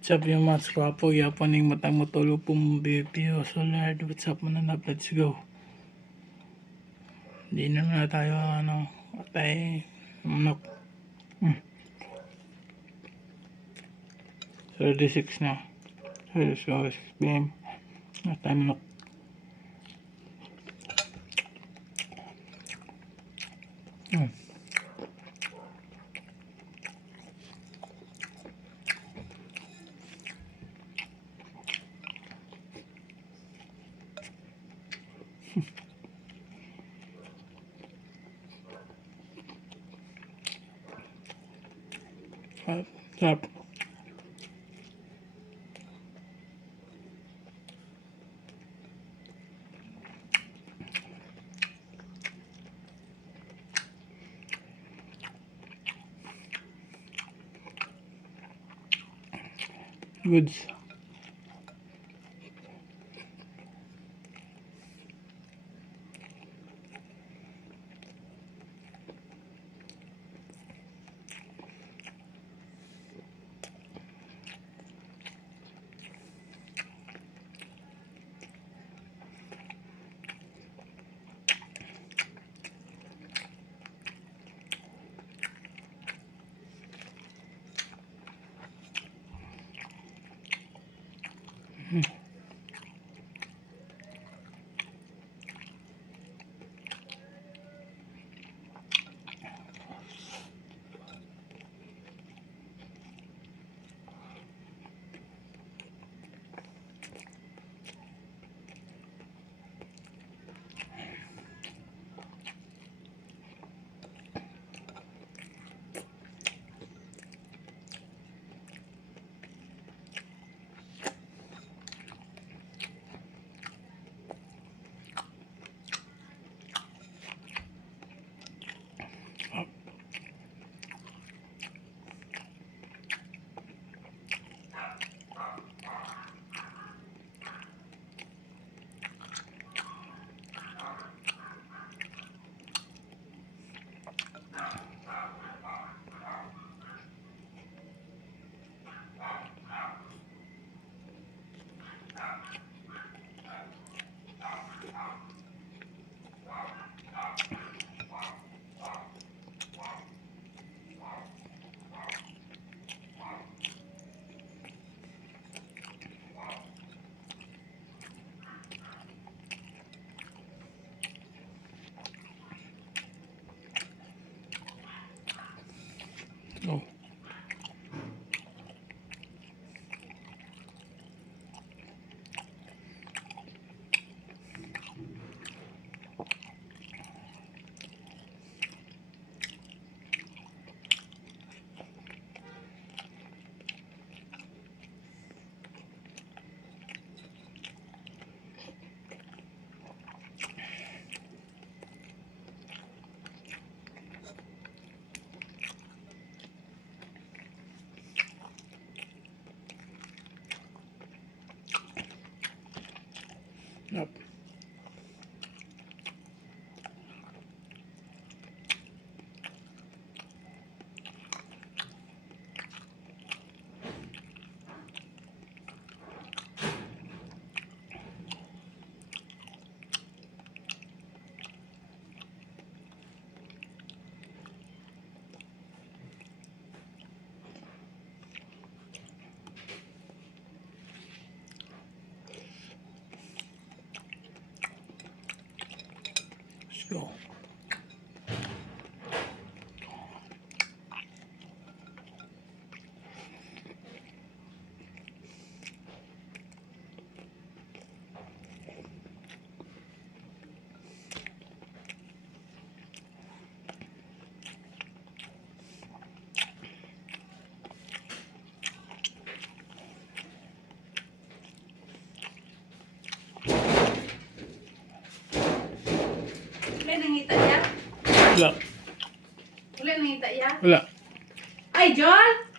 What's up yung mas kwapo, yapon yung matang motulo pong BPO Solid. What's up mananap, let's go. Hindi na tayo atay manok. 36 na. Let's go, 6 PM. Atay manok. Sarap. Goods. Oh. Yep. Let's go. Wala nangita ya? Wala. Wala nangita ya? Wala. Ay, Joel!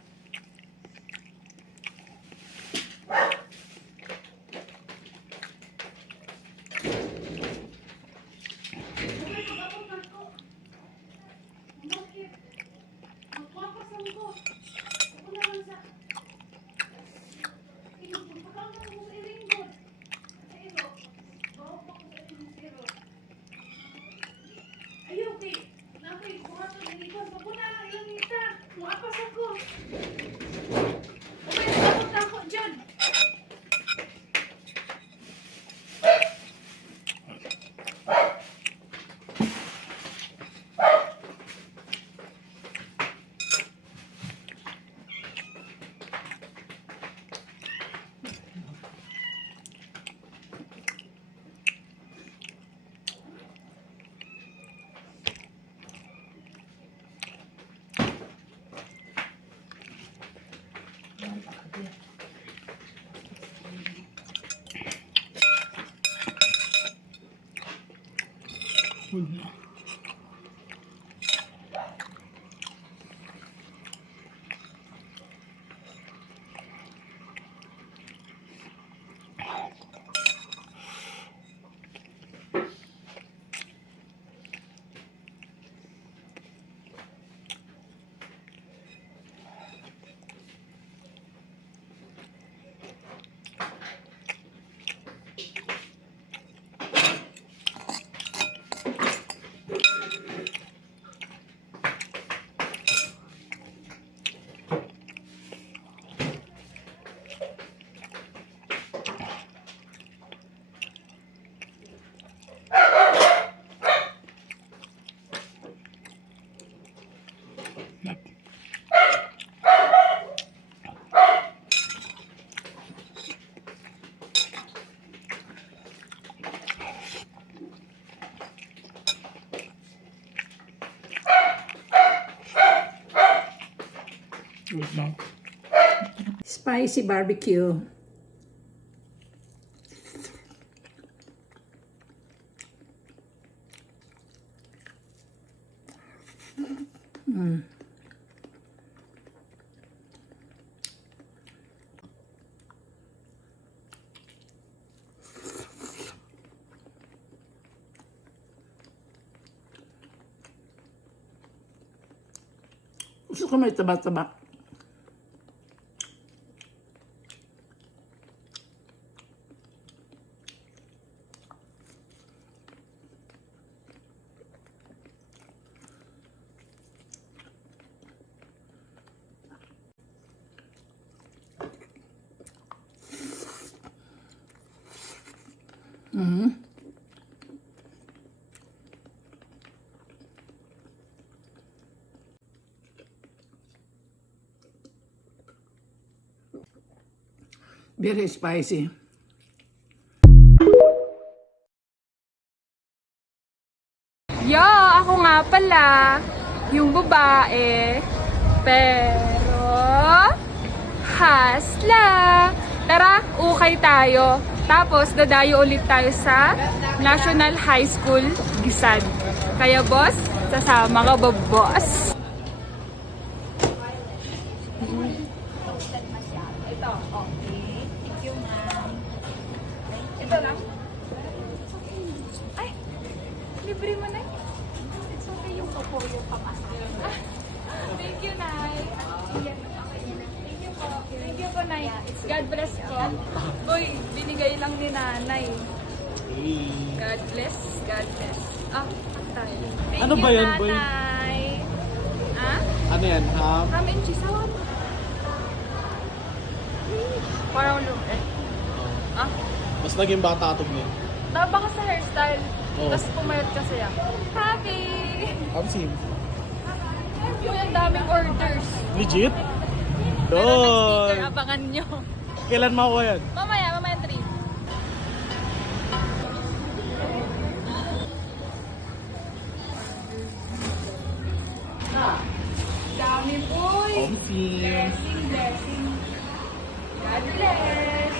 Huwag na. Wait lang. Spicy barbecue. Gusto ko may taba-taba. Very spicy. Yo, ako nga pala, yung babae, pero hasla. Tara, ukay tayo. Tapos, dadayo ulit tayo sa National High School, Gisad. Kaya boss, sasama ka ba boss? Ito, okay. Thank you, ma'am. Ito lang. Ay, libre mo na. It's okay yung po yung pamaster. Thank you, Nay. Thank you po. Thank you po, Nay. God bless po. Boy, binigay lang ni Nanay. God bless. God bless. Ah, tayo. Thank Ano you, ba yan, Boy? Nanay. Ah? Ano yan, ham? Ham and cheese. Hawa mo. Parang lumit. Ah? Mas naging bata atog niya. Baka sa hairstyle. Oo. Tapos pumayat kasi yan. Happy! Kamsim. Yung ang daming orders. Legit? Meron ng Doon! sticker, abangan nyo. Kailan makuha yan? Mamaya 3. Dami boy! Kamsim. Blessing. God bless!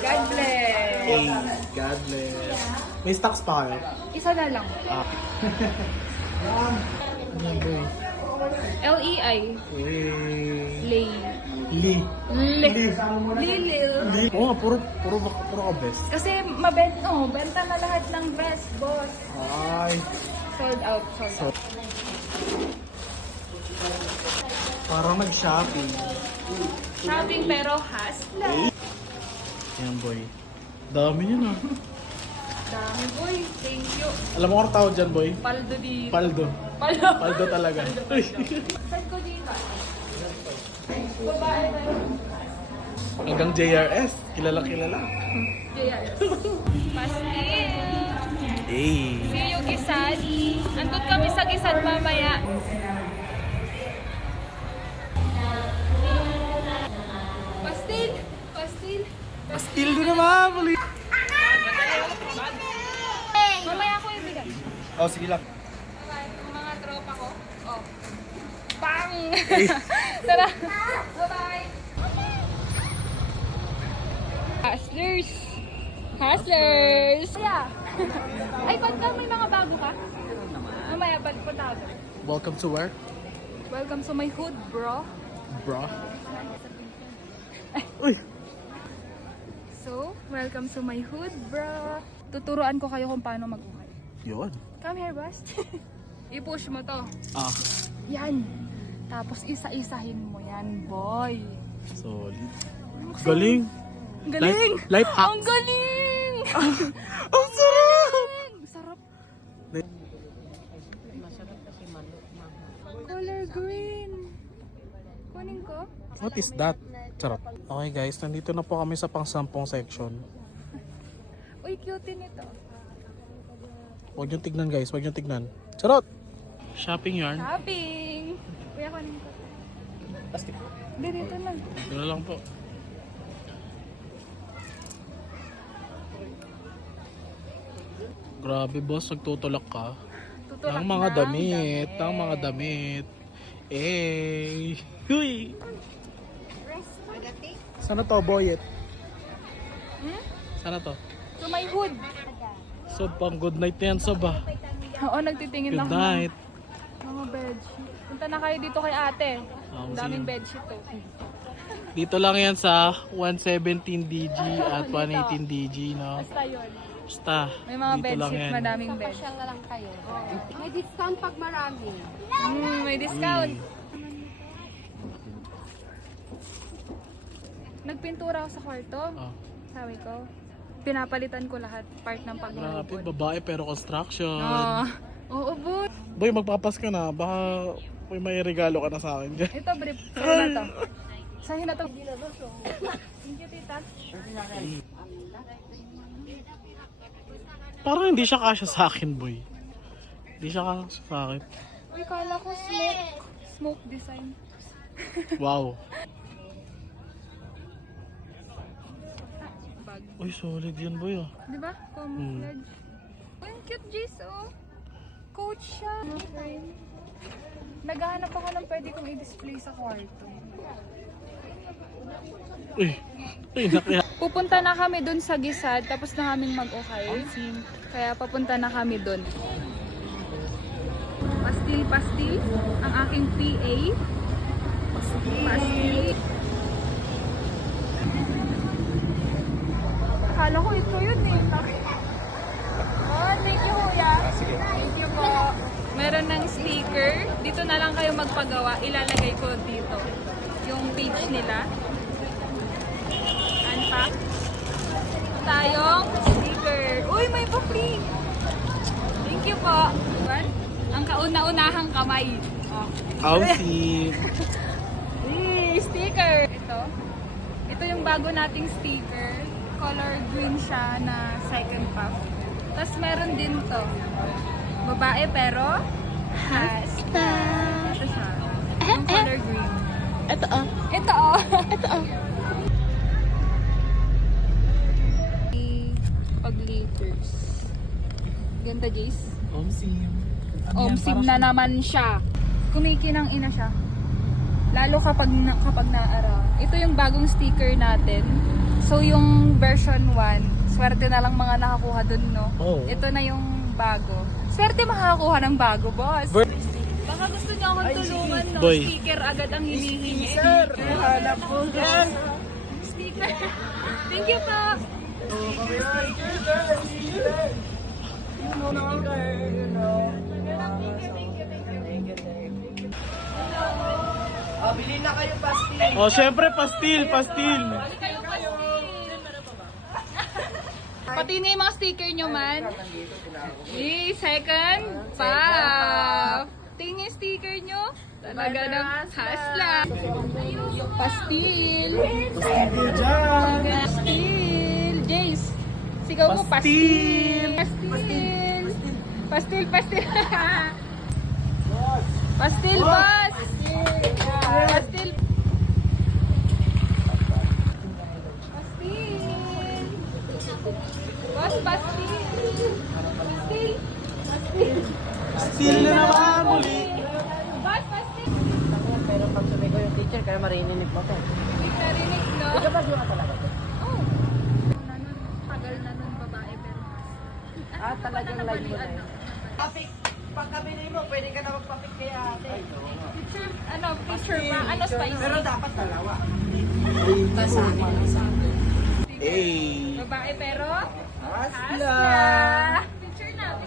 God bless! Hey, God bless. May stocks pa kayo? Isa na lang. Ah. L-E-I. Hey. Lay. Lee. Lilil. Oo nga, puro ka best. Kasi benta na lahat ng best, boss. Ay. Sold out. Parang nag-shopping. Shopping pero hasla. Yan, boy. Dami yun ah. Dami, boy. Thank you. Alam mo kung tawag dyan, boy? Paldo dito. Paldo. Paldo. Paldo talaga. Saan ko dito? Babae na yun. Hanggang JRS. Kilala. JRS. Pastil. Hey. See you, Gisad. Andun kami sa Gisad mamaya. Pastil. Pastil doon naman, muli. Mamaya ako ibigay. Oh, sige lang. Bye. Yung mga tropa ko. Oh. Bang! Tara. Bye-bye. Hustlers! Hustlers! Yeah. Ay, ba't ka? May mga bago ka? Mamaya, ba't punta ako? Welcome to where? Welcome to my hood, bro. Bro. Uy! So, welcome to my hood, bro. Tuturuan ko kayo kung paano mag-ukay. Yun. Come here, Bast. I-push mo to. Ah, Yan. Tapos isa-isahin mo yan, boy. solid. Galing! Ang galing! Life hacks. Ang galing! Ang sarap! Sarap. Color green. Kunin ko. What is that? Charot. Okay guys, nandito na po kami sa pang-sampung section. Uy, cute nito. Huwag yung tignan guys, huwag yung tignan. Charot! Shopping yarn. Shopping! Kuya, kunin ko. Plastic. Hindi, dito lang. Dito lang po. Grabe boss, nagtutulak ka. Tutulak Ng mga ng damit, ng mga damit. Eh, huy! Sana to, boyet? Hmm? Sana to? To my hood. So, pang good night na yan, Sob ah. Oo, nagtitingin Good ako ng night. mga bedsheet. Punta na kayo dito kay ate. Ang daming sige. bedsheet to. Dito lang yan sa 117 DG at 118 DG, no? Basta yun. Basta, May mga dito lang bedsheet, yan. madaming bed. Pasyal na lang kayo. May discount pag marami. May discount. Nagpintura ako sa kwarto. Oh, Sabi ko, pinapalitan ko lahat part ng grabe, pag-uubod. babae pero construction. Oo, but. Boy, magpapas ka na. Baka may regalo ka na sa akin dyan. Ito, brief. Sa'yo na to. Sa'yo na to. Thank you, tita. Parang hindi siya kasya sa akin, boy. Hindi siya kasya sa akin. Uy, kala ko smoke. Smoke design. Wow. Bag. Uy, solid yan, boy. Oh. Di ba? Camouflage. Uy, ang cute, Jace, oh. Coach siya. Naghahanap ako ng pwede kong i-display sa kwarto. Uy, nakaya. Pupunta na kami dun sa Gisad, tapos na kaming mag-ukay. Kaya papunta na kami dun. Pastil, ang aking PA. Pastil. Akala ko ito yun eh. Oh, thank you kuya. Thank you po. Meron ng sticker. Dito na lang kayo magpagawa. Ilalagay ko dito yung page nila. Unpack. Tayong sticker. Uy, may pa-free. Thank you po. Ang kauna-unahang kamay. Oh. Aussie. Sticker. Ito yung bago nating sticker. Color green siya na second puff. Tapos meron din to. Babae pero hasta. Ito siya. Yung color green. Ito ah. Ito oh. Ito oh. Pag-liters. Ganda, Jace. Omsim na naman siya. Kumikinang ina siya. Lalo kapag naaraw. Ito yung bagong sticker natin. So yung version 1, swerte na lang mga nakakuha dun, no? Oh. Ito na yung bago. Swerte makakakuha ng bago, boss. Baka gusto niyo akong tulungan, no? Boy. Sticker agad ang hinihingi. Sir! Hanap po. Sticker. Thank you po. Oh, syempre, pastil. Pati na yung mga sticker nyo man. Second pa. Tingin yung sticker nyo. Talaga ng hasla. Pastil. Pastil. Jace. Sigaw mo, pastil. Pastil. Pastil, pastil. Pastil, boss. Pastil. Pastil. Boss, pastil. Pastil. Pastil. Pastil na naman muli. Boss, pastil. Pero pag sumigaw yung teacher, kaya marinig mo ko. Hindi narinig, no? Ikaw ba talaga? Oh. talagang live mo na yun. Pagkabili mo, pwede ka na magpapik kay ate. Picture, picture ba? Ano spicy? Pero dapat dalawa. Babae pero? Asla! Picture na.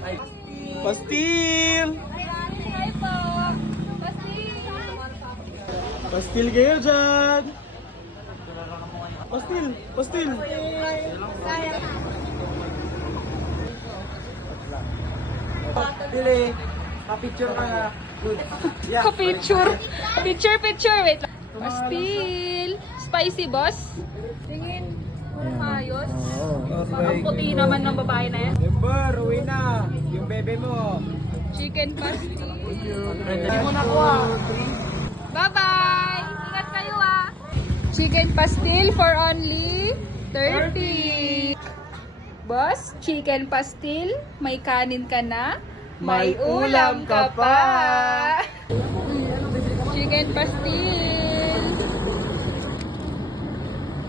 Pastil! Hi po. Pastil. Pastil kayo dyan! Pastil! Pastil! Dili, pa-picture ka na. Good. Yeah. Picture. Picture. Wait lang. Pastil. Spicy, boss. Tingin. Ayos. Ang puti naman ng babae na yan. Member, uwi na. Yung bebe mo. Chicken pastil. Hindi mo nakuha. Bye-bye! Ingat kayo ah! Chicken pastil for only 30. Boss, chicken pastil, may kanin ka na, may ulam ka pa. Chicken pastil.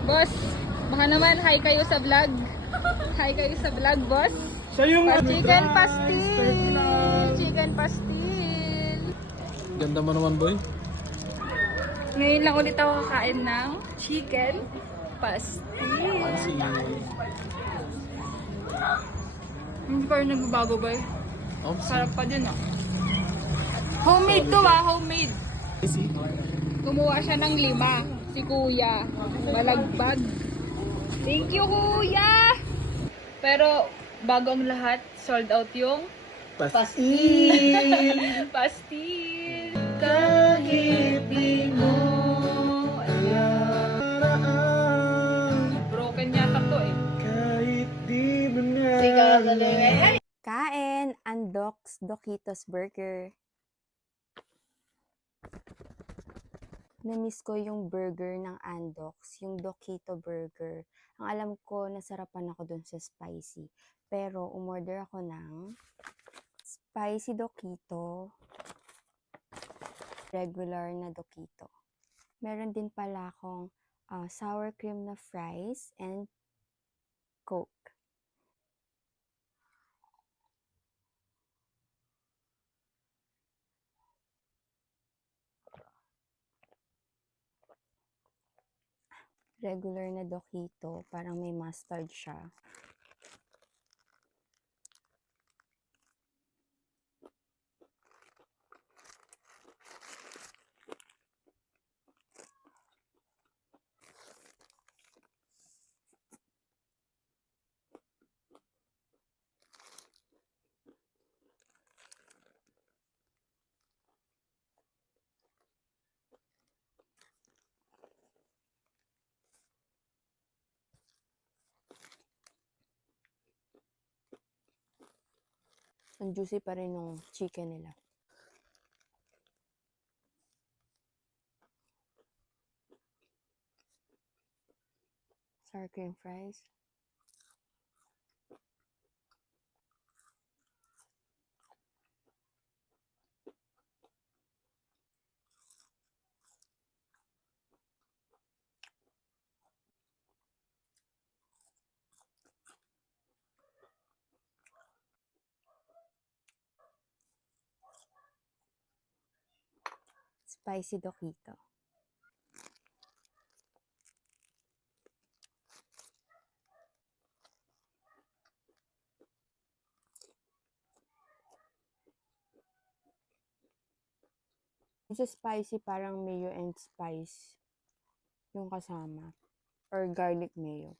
Boss, baka naman hi kayo sa vlog. Hi kayo sa vlog, boss. Siya yung Chicken pastil. Chicken pastil. Ganda mo naman, boy. Ngayon lang ulit ako kakain ng chicken pastil. Hindi pa rin nagbabago ba eh? Sarap pa din ah. Homemade to ah, homemade. Gumawa siya ng 5, si kuya. Balagbag. Thank you kuya! Pero bago ang lahat, sold out yung Pastil! pastil. Kahit di mo broken yata to eh. Kahit di mo na Kain, Andox Doquitos Burger. Na-miss ko yung burger ng Andox, yung Doquito Burger. Ang alam ko, nasarapan ako dun sa spicy. Pero, umorder ako ng spicy Doquito, regular na Doquito. Meron din pala akong sour cream na fries and Coke. Regular na Doquito, parang may mustard siya. Ang juicy pa rin ng chicken nila. Sour cream fries. Spicy Doquito. Yung sa spicy, parang mayo and spice yung kasama. Or garlic mayo.